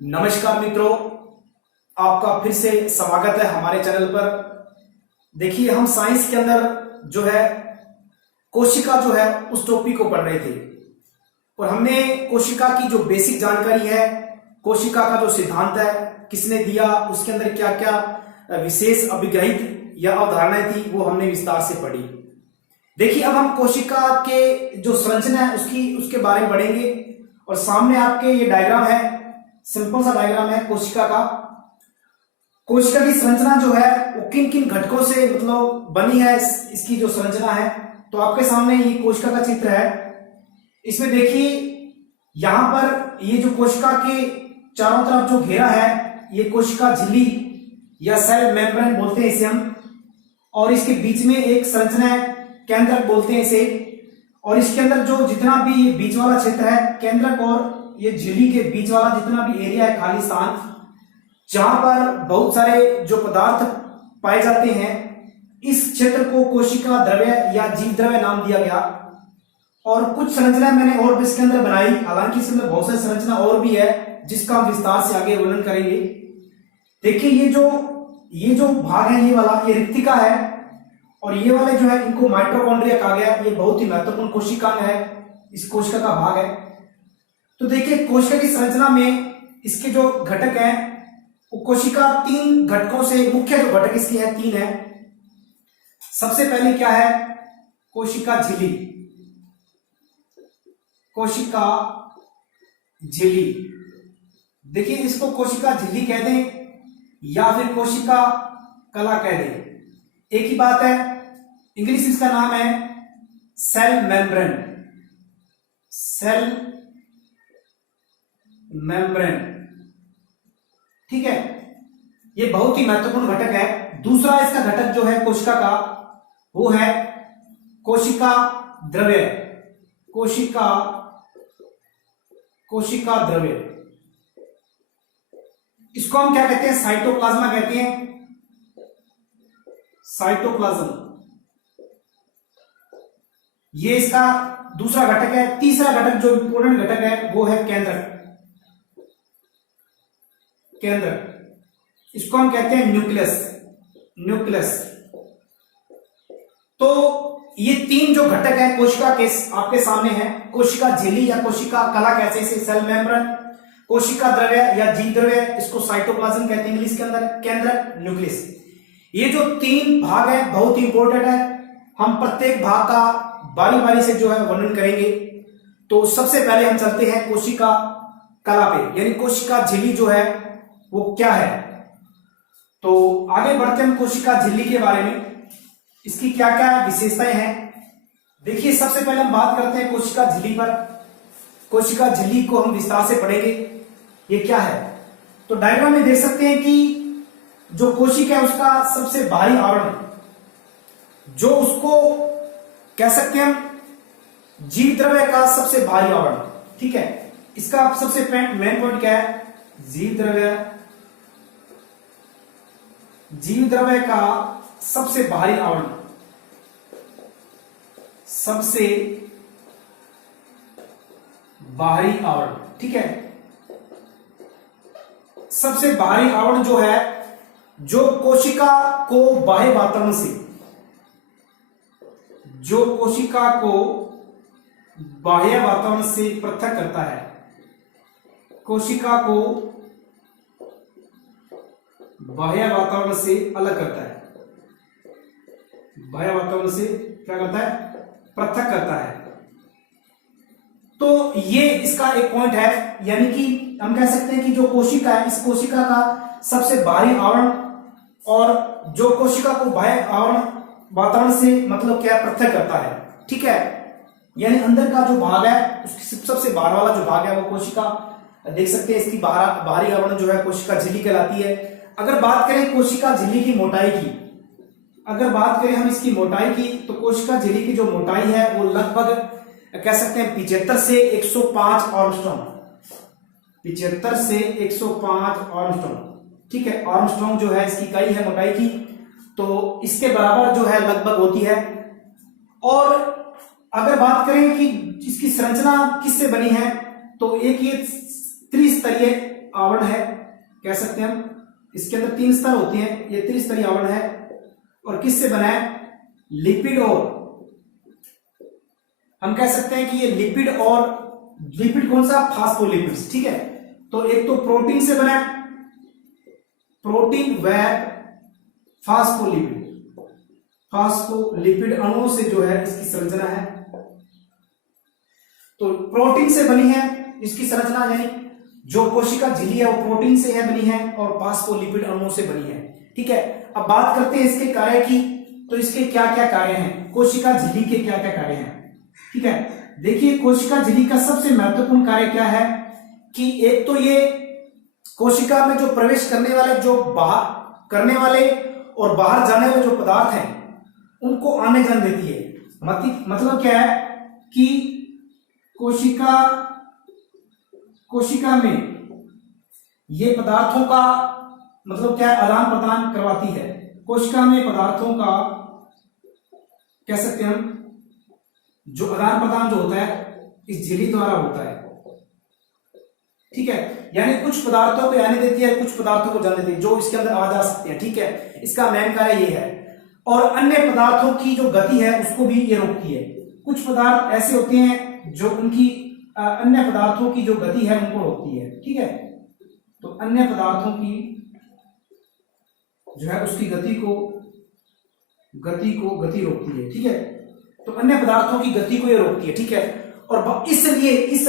नमस्कार मित्रों, आपका फिर से स्वागत है हमारे चैनल पर। देखिए, हम साइंस के अंदर जो है कोशिका जो है उस टॉपिक को पढ़ रहे थे और हमने कोशिका की जो बेसिक जानकारी है, कोशिका का जो सिद्धांत है किसने दिया, उसके अंदर क्या क्या विशेष अभिग्रहित या अवधारणाएं थी, वो हमने विस्तार से पढ़ी। देखिए, अब हम कोशिका के जो संरचना है उसके बारे में पढ़ेंगे। और सामने आपके ये डायग्राम है, सिंपल सा डायग्राम है कोशिका का। कोशिका की संरचना जो है वो किन किन घटकों से मतलब बनी है, इसकी जो संरचना है। तो आपके सामने ये कोशिका का चित्र है। इसमें देखिए, यहां पर ये जो कोशिका के चारों तरफ जो घेरा है, ये कोशिका झिल्ली या सेल मेम्ब्रेन बोलते हैं इसे हम। और इसके बीच में एक संरचना है, केंद्रक बोलते हैं इसे। और इसके अंदर जो जितना भी ये बीच वाला क्षेत्र है, केंद्रक और ये झिल्ली के बीच वाला जितना भी एरिया है, खाली स्थान, जहां पर बहुत सारे जो पदार्थ पाए जाते हैं, इस क्षेत्र को कोशिका द्रव्य या जीव द्रव्य नाम दिया गया। और कुछ संरचना मैंने और भी इसके अंदर बनाई, हालांकि इसमें बहुत सारी संरचना और भी है जिसका हम विस्तार से आगे वर्णन करेंगे। देखिए, ये जो भाग है, ये वाला ये रिक्तिका है, और ये वाले जो है इनको माइटोकॉन्ड्रिया कहा गया। ये बहुत ही महत्वपूर्ण कोशिका में है, इस कोशिका का भाग है। तो देखिए, कोशिका की संरचना में इसके जो घटक हैं, वो कोशिका तीन घटकों से, मुख्य जो घटक इसकी है तीन है। सबसे पहले क्या है, कोशिका झिल्ली। कोशिका झिल्ली, देखिए इसको कोशिका झिल्ली कह दें या फिर कोशिका कला कह दें, एक ही बात है। इंग्लिश इसका नाम है सेल मेम्ब्रेन। सेल मेम्ब्रेन, ठीक है। ये बहुत ही महत्वपूर्ण घटक है। दूसरा इसका घटक जो है कोशिका का, वो है कोशिका द्रव्य। कोशिका द्रव्य, इसको हम क्या कहते हैं, साइटोप्लाज्मा कहते हैं। साइटोप्लाज्म, ये इसका दूसरा घटक है। तीसरा घटक जो इंपोर्टेंट घटक है वो है केंद्रक। इसको हम कहते हैं न्यूक्लियस। तो ये तीन जो घटक है कोशिका के आपके सामने है। कोशिका झिल्ली या कोशिका कला कैसे, इसे सेल मेम्ब्रेन, कोशिका द्रव्य या जीव द्रव्य, इसको साइटोप्लाज्म कहते हैं इंग्लिश के अंदर, केंद्रक, न्यूक्लियस। ये जो तीन भाग है बहुत ही इंपॉर्टेंट है। हम प्रत्येक भाग का बारी बारी से जो है वर्णन करेंगे। तो सबसे पहले हम चलते हैं कोशिका कला पे, यानी कोशिका झिल्ली जो है वो क्या है। तो आगे बढ़ते हैं कोशिका झिल्ली के बारे में, इसकी क्या क्या विशेषताएं हैं। देखिए, सबसे पहले हम बात करते हैं कोशिका झिल्ली पर। कोशिका झिल्ली को हम विस्तार से पढ़ेंगे, ये क्या है। तो डायग्राम में देख सकते हैं कि जो कोशिका है उसका सबसे बाहरी आवरण, जो उसको कह सकते हैं हम जीव द्रव्य का सबसे बाहरी आवरण, ठीक है। इसका सबसे मेन पॉइंट क्या है, जीव द्रव्य का सबसे बाहरी आवरण, सबसे बाहरी आवरण, ठीक है। सबसे बाहरी आवरण जो है, जो कोशिका को बाह्य वातावरण से, जो कोशिका को बाह्य वातावरण से पृथक करता है, कोशिका को बाह्य वातावरण से अलग करता है, बाह्य वातावरण से क्या करता है, पृथक करता है। तो ये इसका एक पॉइंट है, यानी कि हम कह सकते हैं कि जो कोशिका है, इस कोशिका का सबसे बाहरी आवरण और जो कोशिका को बाह्य आवरण वातावरण से मतलब क्या पृथक करता है, ठीक है। यानी अंदर का जो भाग है, उसकी सबसे बाहर वाला जो भाग है वो कोशिका, देख सकते हैं इसकी बाहरी आवरण जो है कोशिका झिल्ली कहलाती है। अगर बात करें कोशिका झिल्ली की मोटाई की, अगर बात करें हम इसकी मोटाई की, तो कोशिका झिल्ली की जो मोटाई है वो लगभग कह सकते हैं 75 से 105 आर्मस्ट्रॉन्ग, 75 से 105 आर्मस्ट्रॉन्ग, ठीक है। आर्मस्ट्रॉन्ग जो है इसकी इकाई है मोटाई की, तो इसके बराबर जो है लगभग होती है। और अगर बात करें कि इसकी संरचना किससे बनी है, तो एक ये त्रिस्तरीय आवरण है, कह सकते हैं हम। इसके अंदर 3 स्तर होते हैं, ये त्रिस्तरीय आवरण है। और किससे बना है? लिपिड और, हम कह सकते हैं कि ये लिपिड और, लिपिड कौन सा? फास्फोलिपिड्स, ठीक है। तो एक तो प्रोटीन से बना है, प्रोटीन व फास्फोलिपिड, फास्फोलिपिड अणुओं से जो है इसकी संरचना है। तो प्रोटीन से बनी है इसकी संरचना, यानी जो कोशिका झिल्ली है वो प्रोटीन से है बनी है और फास्फोलिपिड अणुओं से बनी है, ठीक है। अब बात करते हैं इसके कार्य की। तो इसके क्या क्या कार्य हैं, कोशिका झिल्ली के क्या क्या कार्य हैं, ठीक है। देखिए कोशिका झिल्ली का सबसे महत्वपूर्ण कार्य क्या है कि एक तो ये कोशिका में जो प्रवेश करने वाले, जो बाहर करने वाले और बाहर जाने वाले जो पदार्थ हैं उनको आने जाने देती है। मतलब क्या है कि कोशिका में ये पदार्थों का मतलब क्या है, आदान प्रदान करवाती है। कोशिका में पदार्थों का, कह सकते हैं हम, जो आदान प्रदान जो होता है इस झिल्ली द्वारा होता है, ठीक है। यानी कुछ पदार्थों को आने देती है, कुछ पदार्थों को जाने देती है, जो इसके अंदर आ जा सकते हैं, ठीक है। इसका मेन कार्य ये है। और अन्य पदार्थों की जो गति है उसको भी ये रोकती है। कुछ पदार्थ ऐसे होते हैं जो उनकी अन्य पदार्थों की जो गति है उनको रोकती है, ठीक है। तो अन्य पदार्थों की जो है उसकी गति रोकती है, ठीक है। तो अन्य पदार्थों की गति को ये रोकती है, ठीक है। और इसलिए इस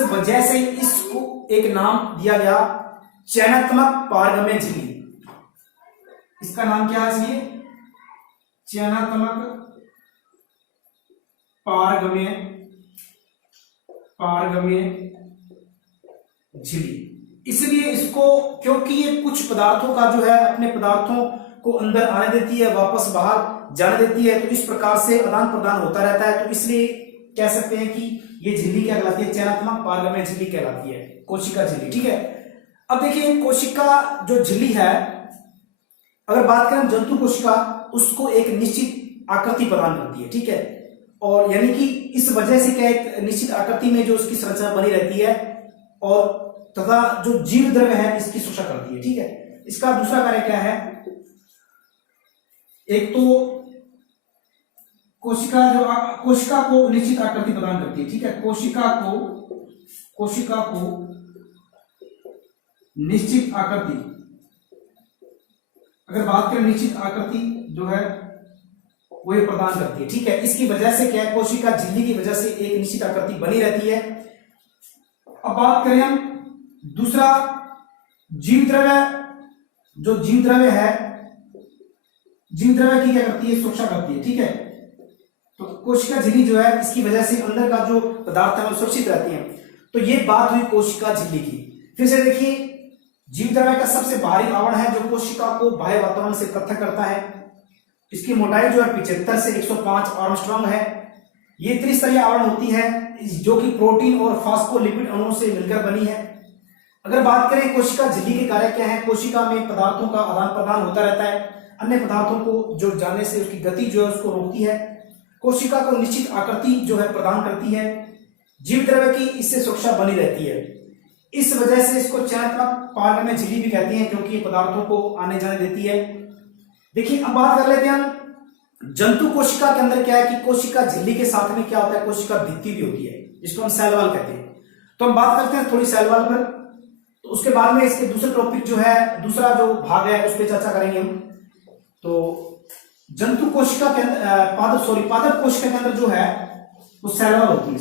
वजह से इसको एक नाम दिया गया चयनात्मक पारगम्य झिल्ली। इसका नाम क्या है? इसलिए चयनात्मक पारगम्य झिल्ली। इसलिए इसको, क्योंकि ये कुछ पदार्थों का जो है अपने पदार्थों को अंदर आने देती है, वापस बाहर जाने देती है, तो इस प्रकार से आदान प्रदान होता रहता है। तो इसलिए कह सकते हैं कि ये झिल्ली क्या कहलाती है? चयनात्मक पारगम्य झिल्ली कहलाती है, कोशिका झिल्ली, ठीक है। अब देखिए कोशिका जो झिल्ली है, अगर बात करें जंतु कोशिका, उसको एक निश्चित आकृति प्रदान करती है, ठीक है। और यानी कि इस वजह से क्या, एक निश्चित आकृति में जो उसकी संरचना बनी रहती है और तथा जो जीव द्रव्य है इसकी सुरक्षा करती है, ठीक है। इसका दूसरा कार्य क्या है? एक तो कोशिका को निश्चित आकृति प्रदान करती है, ठीक है। कोशिका को निश्चित आकृति, अगर बात करें निश्चित आकृति जो है वो ये प्रदान करती है, ठीक है। इसकी वजह से क्या है, कोशिका झिल्ली की वजह से एक निश्चित आकृति बनी रहती है। अब बात करें हम दूसरा, जीव द्रव्य। जो जीव द्रव्य है, जीव द्रव्य की क्या करती है? सुरक्षा करती है, ठीक है। तो कोशिका झिल्ली जो है इसकी वजह से अंदर का जो पदार्थ है वो सुरक्षित रहती है। तो ये बात हुई कोशिका झिल्ली की। फिर से देखिए, जीव द्रव्य का सबसे बाहरी आवरण है जो कोशिका को बाह्य वातावरण से पृथक करता है। इसकी मोटाई जो है 75 से 105 एंगस्ट्रॉम है। ये त्रिस्तरीय आवरण होती है जो कि प्रोटीन और फास्फोलिपिड अणुओं से मिलकर बनी है। अगर बात करें कोशिका झिल्ली के कार्य क्या है, कोशिका में पदार्थों का आदान प्रदान होता रहता है, अन्य पदार्थों को जो जाने से उसकी गति जो है उसको रोकती है, कोशिका को निश्चित आकृति जो है प्रदान करती है, जीव द्रव्य की इससे सुरक्षा बनी रहती है। इस वजह से इसको चयनात्मक पारगम्य झिल्ली भी कहते हैं, क्योंकि ये पदार्थों को आने जाने देती है। देखिए अब बात कर लेते हैं हम जंतु कोशिका के अंदर क्या है कि कोशिका झिल्ली के साथ में क्या होता है, कोशिका भित्ति भी होती है, जिसको हम सेल वॉल कहते हैं। तो हम बात करते हैं थोड़ी सेल वॉल पर, तो उसके बाद में इसके दूसरे टॉपिक जो है, दूसरा जो भाग है उस पर चर्चा करेंगे हम। तो जंतु कोशिका के अंदर पादप कोशिका के अंदर जो है वो सेल वॉल होती है,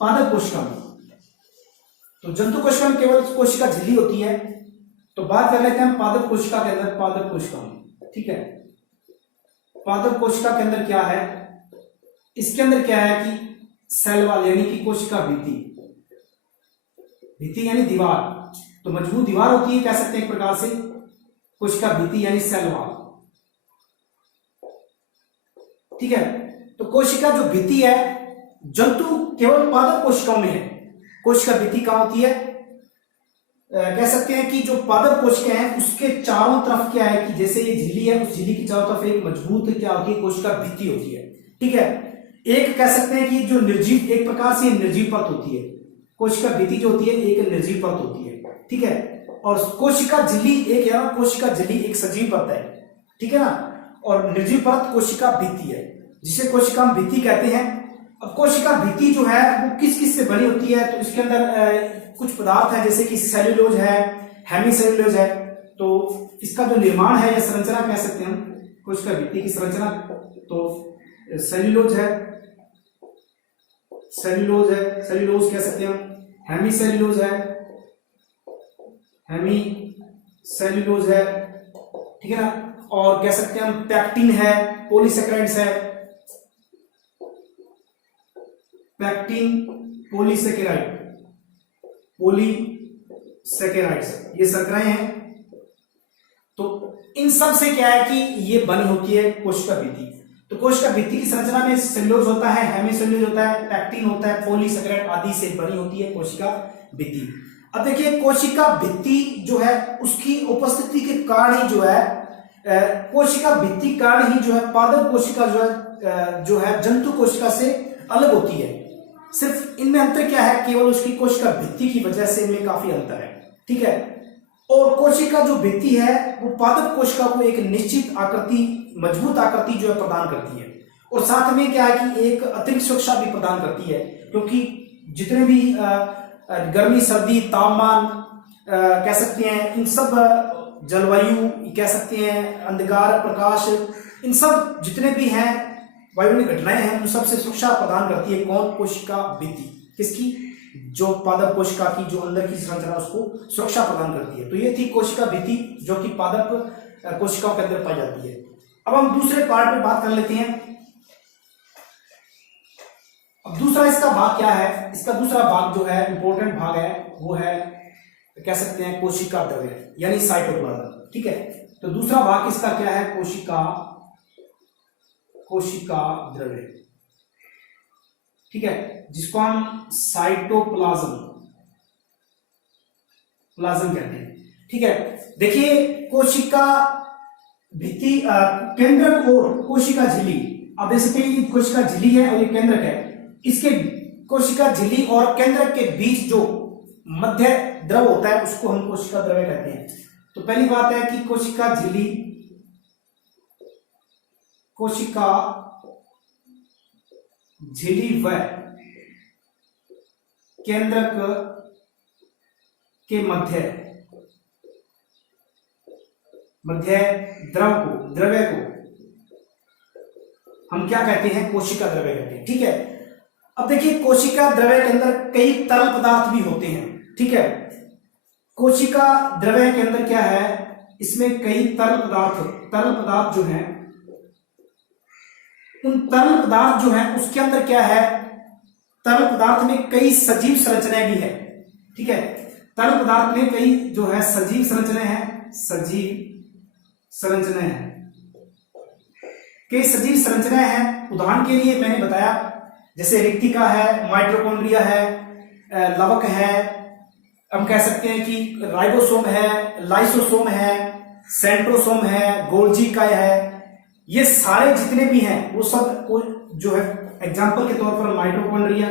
पादप कोशिका में। तो जंतु कोशिका में केवल कोशिका झिल्ली होती है। तो बात कर लेते हैं हम पादप कोशिका के अंदर, पादप कोशिका में, ठीक है। पादप कोशिका के अंदर क्या है, इसके अंदर क्या है कि सेल वॉल यानी कि कोशिका भित्ति, भित्ति यानी दीवार, तो मजबूत दीवार होती है, कह सकते हैं एक प्रकार से कोशिका भित्ति यानी सेल वॉल, ठीक है। तो कोशिका जो भित्ति है, जंतु केवल पादप कोशिकाओं में है। कोशिका भित्ति कहां होती है, कह सकते हैं कि जो पादप कोशिका है उसके चारों तरफ क्या है कि जैसे ये झिल्ली है, उस झिल्ली की चारों तरफ एक मजबूत क्या होती है, कोशिका भित्ति होती है, ठीक है। एक कह सकते हैं कि जो निर्जीव, एक प्रकार से निर्जीव परत होती है, कोशिका भित्ति जो होती है एक निर्जीव परत होती है, ठीक है। और कोशिका झिल्ली एक है, कोशिका झिल्ली एक सजीव परत है, ठीक है ना। और निर्जीव परत कोशिका भित्ति है, जिसे कोशिका हम भित्ति कहते हैं। अब कोशिका भित्ति जो है वो किस किस से बनी होती है, तो इसके अंदर कुछ पदार्थ है, जैसे कि सेल्यूलोज है, हेमीसेल्यूलोज है। तो इसका जो निर्माण है या संरचना कह सकते हैं हम, कोशिका भित्ति की संरचना, तो सेल्यूलोज है, सेल्यूलोज कह सकते हैं हम, हेमीसेल्यूलोज है, हेमीसेल्यूलोज है, ठीक है ना। और कह सकते हैं हम पैक्टिन है, पॉलीसेकेराइड्स है, पैक्टिन, पॉलीसेकेराइड्स ये शर्कराएं हैं। तो इन सब से क्या है कि ये बनी होती है कोशिका भित्ति। तो कोशिका भित्ति की संरचना में सेल्यूलोज होता है, हेमीसेल्यूलोज होता है, पैक्टिन होता है, पॉलीसेकेराइड आदि से बनी होती है कोशिका भित्ति। अब देखिए कोशिका भित्ति जो है उसकी उपस्थिति के कारण ही जो है कोशिका भित्ति कारण ही जो है पादप कोशिका जो है जंतु कोशिका से अलग होती है। सिर्फ इनमें अंतर क्या है, केवल उसकी कोशिका भित्ति की वजह से इनमें काफी अंतर है, ठीक है। और कोशिका जो भित्ति है वो पादप कोशिका को एक निश्चित आकृति, मजबूत आकृति जो है प्रदान करती है, और साथ में क्या है कि एक अतिरिक्त सुरक्षा भी प्रदान करती है, क्योंकि जितने भी गर्मी, सर्दी, तापमान कह सकते हैं, इन सब जलवायु कह सकते हैं, अंधकार, प्रकाश, इन सब जितने भी हैं वायुमंडलीय घटनाएं हैं, उन सबसे सुरक्षा प्रदान करती है कौन, कोशिका भित्ति। किसकी, जो पादप कोशिका की जो अंदर की संरचना उसको सुरक्षा प्रदान करती है। तो ये थी कोशिका भित्ति जो कि पादप कोशिकाओं के अंदर पाई जाती है। अब हम दूसरे पार्ट में बात कर लेते हैं। अब दूसरा इसका भाग क्या है, इसका दूसरा भाग जो है इंपॉर्टेंट भाग है, वो है कह सकते हैं कोशिका द्रव्य यानी साइटोप्लाज्म, ठीक है। तो दूसरा भाग इसका क्या है, कोशिका द्रव्य, ठीक है, जिसको हम साइटोप्लाज्म कहते हैं, ठीक है। देखिए कोशिका भित्ति, केंद्रक और कोशिका झिल्ली, अब देख सकते हैं कोशिका झिल्ली है और ये केंद्रक है। इसके कोशिका झिल्ली और केंद्रक के बीच जो मध्य द्रव होता है उसको हम कोशिका द्रव्य कहते हैं। तो पहली बात है कि कोशिका झिल्ली, व केंद्रक के मध्य द्रव्य को हम क्या कहते हैं, कोशिका द्रव्य कहते हैं, ठीक है। अब देखिए कोशिका द्रव्य के अंदर कई तरल पदार्थ भी होते हैं, ठीक है। कोशिका द्रव्य के अंदर क्या है, इसमें कई तरल पदार्थ जो हैं, उन तरल पदार्थ जो है उसके अंदर क्या है, तरल पदार्थ में कई सजीव संरचनाएं भी है, ठीक है। तरल पदार्थ में कई जो है सजीव संरचनाएं हैं, कई सजीव संरचनाएं हैं। उदाहरण के लिए मैंने बताया जैसे रिक्तिका है, माइटोकॉन्ड्रिया है, लवक है, हम कह सकते हैं कि राइबोसोम है, लाइसोसोम है, सेंट्रोसोम है, गोल्जी काय है। ये सारे जितने भी हैं वो सब जो है एग्जाम्पल के तौर पर माइटोकॉन्ड्रिया,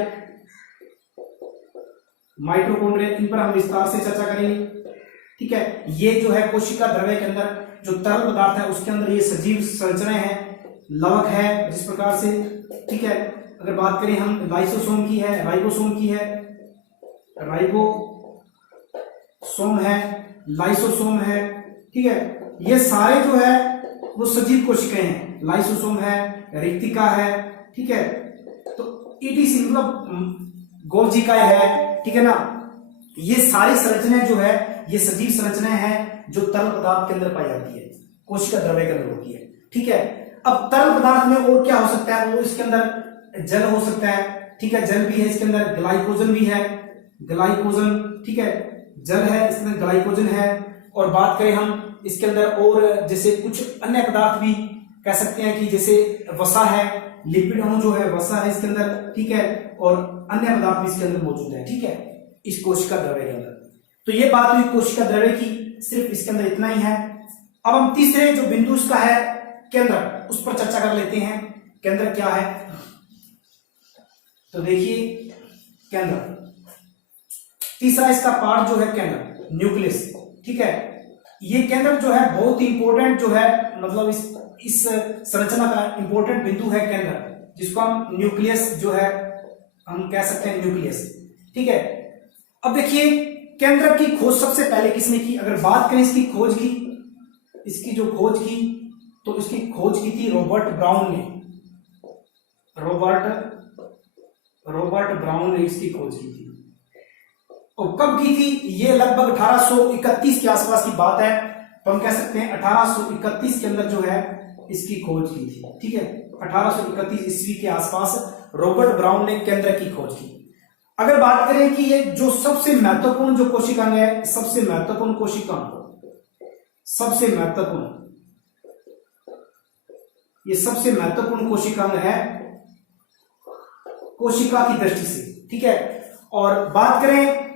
इन पर हम विस्तार से चर्चा करेंगे, ठीक है। ये जो है कोशिका द्रव्य के अंदर जो तरल पदार्थ है उसके अंदर ये सजीव संरचनाएं हैं, लवक है जिस प्रकार से, ठीक है। अगर बात करें हम लाइसोसोम की है, राइबोसोम की है, राइबोसोम है, लाइसोसोम है, ठीक है। ये सारे जो है वो सजीव कोशिकाएं हैं, लाइसोसोम है, रिक्तिका है, ठीक है। तो ईटीसी मतलब गोल्जिका है, ठीक है ना। ये सारी संरचनाएं जो है ये सजीव संरचनाएं हैं जो तरल पदार्थ के अंदर पाई जाती है, कोशिका द्रव्य के अंदर होती है, ठीक है। अब तरल पदार्थ में और क्या हो सकता है, वो इसके अंदर जल हो सकता है, ठीक है, जल भी है इसके अंदर, ग्लाइकोजन भी है, ठीक है, जल है इसके अंदर, ग्लाइकोजन है। और बात करें हम इसके अंदर और जैसे कुछ अन्य पदार्थ भी कह सकते हैं कि जैसे वसा है, लिपिड अणु जो है वसा है इसके अंदर, ठीक है, और अन्य पदार्थ भी इसके अंदर मौजूद है, ठीक है, इस कोशिका द्रव्य के अंदर। तो ये बात हुई कोशिका द्रव्य की, सिर्फ इसके अंदर इतना ही है। अब हम तीसरे जो बिंदु इसका है केंद्रक, उस पर चर्चा कर लेते हैं। केंद्रक क्या है, तो देखिए केंद्रक तीसरा इसका पार्ट जो है केंद्र, न्यूक्लियस। ठीक है, ये केंद्र जो है बहुत इंपॉर्टेंट जो है, मतलब इस संरचना का इंपॉर्टेंट बिंदु है केंद्र, जिसको हम न्यूक्लियस जो है हम कह सकते हैं न्यूक्लियस। ठीक है, अब देखिए केंद्र की खोज सबसे पहले किसने की? अगर बात करें इसकी खोज की, इसकी जो खोज की, तो इसकी खोज की थी रॉबर्ट ब्राउन ने। रॉबर्ट ब्राउन ने इसकी खोज की थी। और कब की थी? ये लगभग 1831 के आसपास की बात है, तो हम कह सकते हैं 1831 के अंदर जो है इसकी खोज की थी। ठीक है, 1831 ईस्वी के आसपास रॉबर्ट ब्राउन ने केंद्र की खोज की। अगर बात करें कि ये जो सबसे महत्वपूर्ण जो कोशिकांग है, सबसे महत्वपूर्ण कोशिकांग, सबसे महत्वपूर्ण, ये सबसे महत्वपूर्ण कोशिकांग है कोशिका की दृष्टि से। ठीक है, और बात करें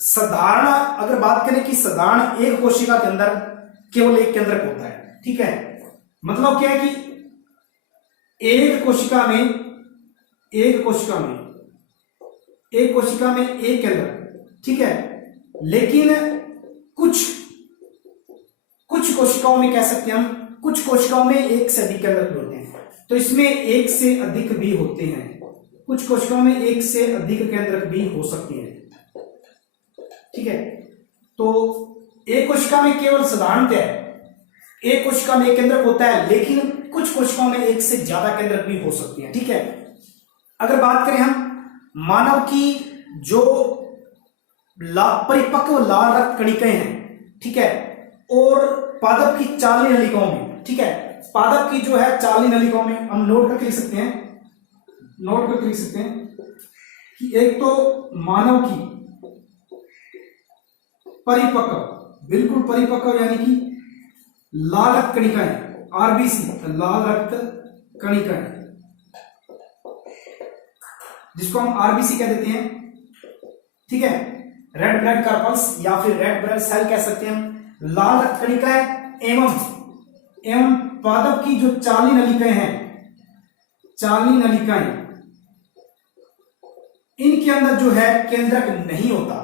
साधारण, अगर बात करें कि साधारण एक कोशिका के अंदर केवल एक केंद्रक होता है। ठीक है, मतलब क्या है कि एक कोशिका में एक केंद्र। ठीक है, लेकिन कुछ कोशिकाओं में कह सकते हैं हम, कुछ कोशिकाओं में एक से अधिक केंद्रक होते हैं, तो इसमें एक से अधिक भी होते हैं। कुछ कोशिकाओं में एक से अधिक केंद्रक भी हो सकते हैं। ठीक है, तो एक कोशिका में केवल साधारणतः एक कोशिका में एक केंद्रक होता है, लेकिन कुछ कोशिकाओं में एक से ज्यादा केंद्रक भी हो सकते हैं। ठीक है, अगर बात करें हम मानव की जो परिपक्व लाल रक्त कणिकाएं हैं, ठीक है, और पादप की चालनी नलिकाओं में, ठीक है, पादप की जो है चालनी नलिकाओं में हम नोट करके लिख सकते हैं कि एक तो मानव की परिपक्व, बिल्कुल परिपक्व यानी कि लाल रक्त कणिकाएं, आरबीसी, लाल रक्त कणिकाएं, जिसको हम आरबीसी कह देते हैं। ठीक है, रेड ब्लड कॉर्पस या फिर रेड ब्लड सेल कह सकते हैं हम। लाल रक्त कणिकाएं एवं पादप की जो चालनी नलिकाएं हैं, चालनी नलिकाएं, इनके अंदर जो है केंद्रक नहीं होता,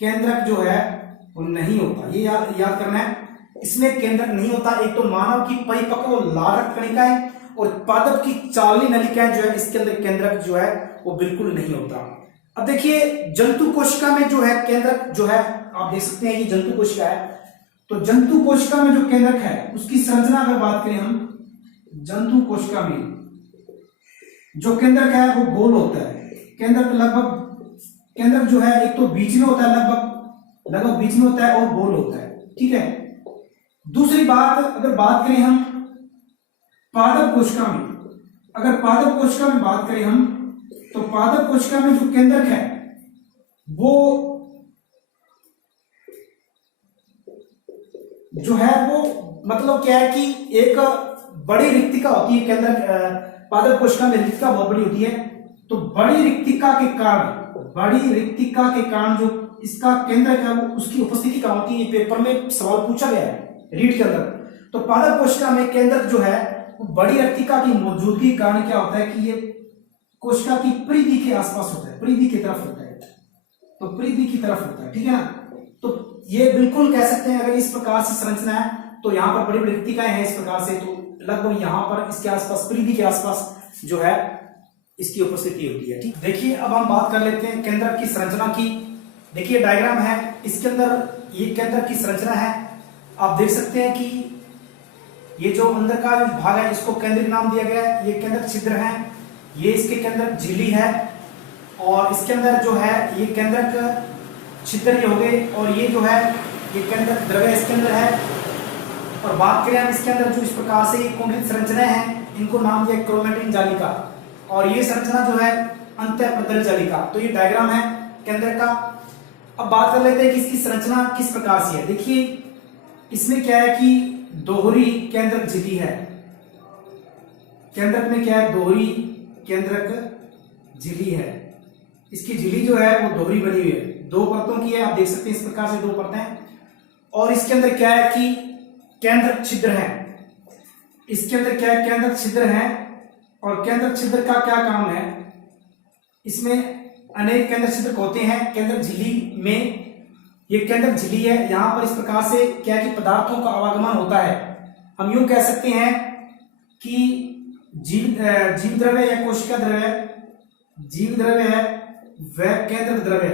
केंद्रक जो है वो नहीं होता। ये याद करना है, इसमें केंद्रक नहीं होता। एक तो मानव की परिपक्व लाल रक्त कणिकाएं और पादप की चालनी नलिकाएं जो है, इसके अंदर केंद्रक जो है वो बिल्कुल नहीं होता। अब देखिए जंतु कोशिका में जो है केंद्रक जो है, आप देख सकते हैं ये जंतु कोशिका है, तो जंतु कोशिका में जो केंद्रक है उसकी संरचना अगर बात करें हम, जंतु कोशिका में जो केंद्रक है वो गोल होता है। केंद्रक जो है एक तो बीच में होता है, लगभग बीच में होता है और गोल होता है। ठीक है, दूसरी बात अगर बात करें हम पादप कोशिका में, अगर पादप कोशिका में बात करें हम, तो पादप कोशिका में जो केंद्रक है वो जो है वो मतलब क्या है कि एक बड़ी रिक्तिका होती है केंद्रक, पादप कोशिका में रिक्तिका बहुत बड़ी होती है, तो बड़ी रिक्तिका के कारण जो इसका केंद्रक है वो उसकी उपस्थिति कहाँ होती है, ये पेपर में सवाल पूछा गया है रीड के अंदर। तो पादप कोशिका में केंद्रक जो है वो बड़ी रिक्तिका की मौजूदगी के कारण क्या होता है कि ये कोशिका की परिधि के आसपास होता है, परिधि की तरफ होता है, तो परिधि की तरफ होता है। ठीक है ना, तो ये बिल्कुल कह सकते हैं अगर इस प्रकार से संरचना है तो यहाँ पर बड़ी बड़ी रिक्तिकाएं हैं इस प्रकार से, तो लगभग यहाँ पर इसके आसपास परिधि के आसपास जो है इसकी उपस्थिति होती है। ठीक, देखिए अब हम बात कर लेते हैं केंद्रक की संरचना की। देखिए डायग्राम है, इसके अंदर ये केंद्रक की संरचना है। आप देख सकते हैं कि ये जो अंदर का जो भाग है इसको केंद्रक नाम दिया गया है, ये केंद्रक छिद्र है, ये इसके केंद्रक झिल्ली है, और इसके अंदर जो है ये केंद्रक छिद्र ये हो गए, और ये जो है ये केंद्रक द्रव्य इसके अंदर है। और बात करें हम इसके अंदर जो इस प्रकार से कुंडलित संरचनाएं हैं, इनको नाम दिया क्रोमेटिन जालिका, और ये संरचना जो है अंतःप्रतल जालिका। तो ये डायग्राम है केंद्रक का। अब बात कर लेते हैं कि इसकी संरचना किस प्रकार से है। देखिए इसमें क्या है कि दोहरी केंद्रक झिल्ली है, केंद्रक में क्या है, दोहरी केंद्रक झिल्ली है। इसकी झिल्ली जो है वो दोहरी बनी हुई है, दो परतों की है, आप देख सकते हैं इस प्रकार से दो परतें। और इसके अंदर क्या है कि केंद्रक छिद्र है, इसके अंदर क्या है, केंद्रक छिद्र है। और केंद्रक छिद्र का क्या काम है, इसमें अनेक केंद्र छिद्रक होते हैं केंद्रक झिल्ली में। ये केंद्रक झिल्ली है, यहां पर इस प्रकार से क्या है कि पदार्थों का आवागमन होता है। हम यूं कह सकते हैं कि जीव द्रव्य या कोशिका द्रव्य, जीव द्रव्य है वह केंद्रक द्रव्य,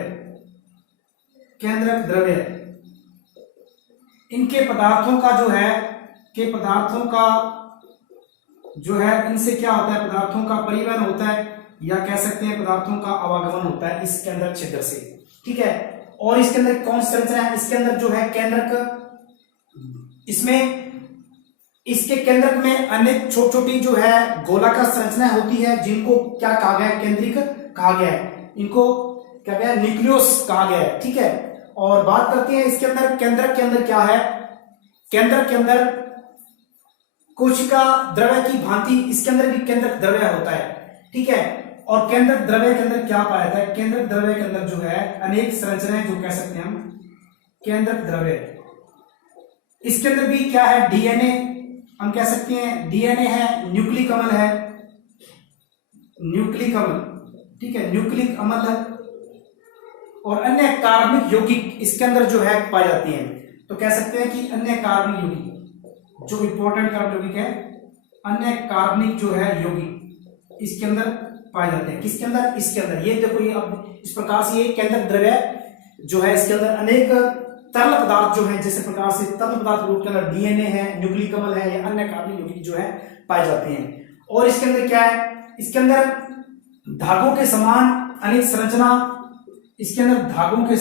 केंद्रक द्रव्य, इनके पदार्थों का जो है के पदार्थों का जो है इनसे क्या होता है, पदार्थों का परिवहन होता है या कह सकते हैं पदार्थों का आवागमन होता है इस केंद्रक छिद्र से। ठीक है, और इसके अंदर कौन सी संरचना है, इसके अंदर जो है केंद्रक, इसमें इसके केंद्रक में अनेक छोटी छोटी जो है गोलाकार संरचनाएं होती है जिनको क्या कहा गया है, केंद्रिक कहा गया है, इनको क्या गया है, न्यूक्लियस कहा गया है। ठीक है, और बात करते हैं इसके अंदर केंद्रक के अंदर क्या है, केंद्रक के अंदर कोशिका द्रव्य की भांति इसके अंदर भी केंद्रक द्रव्य होता है। ठीक है, और केंद्रक द्रव्य के अंदर क्या पाया जाता है, केंद्रक द्रव्य के अंदर जो है अनेक संरचनाएं जो कह सकते हैं हम केंद्रक द्रव्य। इसके अंदर भी क्या है, डीएनए हम कह सकते हैं, डीएनए है, न्यूक्लिक अम्ल है, न्यूक्लिक अम्ल, ठीक है, न्यूक्लिक अम्ल है, और अन्य कार्बनिक यौगिक इसके अंदर जो है पाए जाते हैं। तो कह सकते हैं कि अन्य कार्बनिक यौगिक जो इंपॉर्टेंट कार्बनिक यौगिक है, अन्य कार्बनिक जो है यौगिक इसके अंदर पाए जाते हैं। किसके अंदर, इसके अंदर। ये देखो, ये अब इस प्रकार से ये केंद्रक द्रव्य जो है इसके अंदर अनेक तरल पदार्थ जो है जैसे प्रकार से तरल पदार्थ रूप के अंदर डीएनए है, न्यूक्लिक अम्ल है या अन्य कार्बनिक यौगिक जो है पाए जाते हैं। और इसके अंदर क्या है, इसके अंदर धागों के समान अनेक संरचना, इसके अंदर धागों के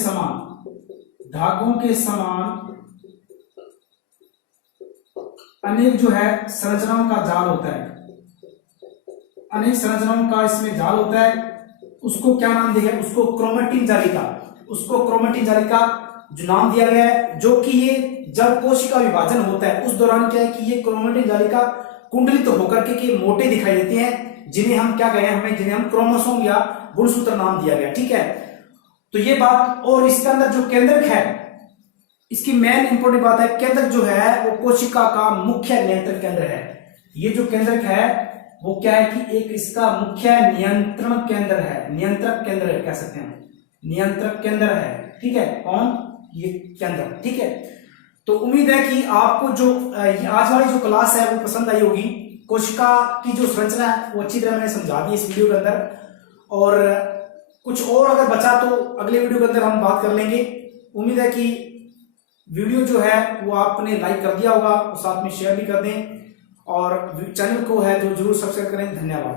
समान अनेक जो है संरचनाओं का जाल होता है, अनेक संरचनाओं का इसमें जाल होता है। उसको क्या नाम दिया गया, उसको क्रोमेटिन जालिका, उसको क्रोमेटिन जालिका जो नाम दिया गया है। जो कि ये जब कोशिका विभाजन होता है उस दौरान क्या है कि ये क्रोमेटिन जालिका कुंडलित तो होकर के मोटे दिखाई देते हैं, जिन्हें हम क्या कहें, जिन्हें हम क्रोमोसोम या गुणसूत्र नाम दिया गया। ठीक है, तो ये बात। और इसके अंदर जो केंद्रक है, इसकी मेन इंपोर्टेंट बात है, केंद्रक जो है वो कोशिका का मुख्य नियंत्रण केंद्र है। ये जो केंद्रक है वो क्या है कि एक इसका मुख्य नियंत्रण केंद्र है, नियंत्रक केंद्र है, कह सकते हैं नियंत्रक केंद्र है। ठीक है, कौन, ये केंद्र। ठीक है, तो उम्मीद है कि आपको जो आज वाली जो क्लास है वो पसंद आई होगी। कोशिका की जो संरचना है वो अच्छी तरह मैंने समझा दी इस वीडियो के अंदर, और कुछ और अगर बचा तो अगले वीडियो के अंदर हम बात कर लेंगे। उम्मीद है कि वीडियो जो है वो आपने लाइक कर दिया होगा और साथ में शेयर भी कर दें, और चैनल को है जो जरूर सब्सक्राइब करें। धन्यवाद।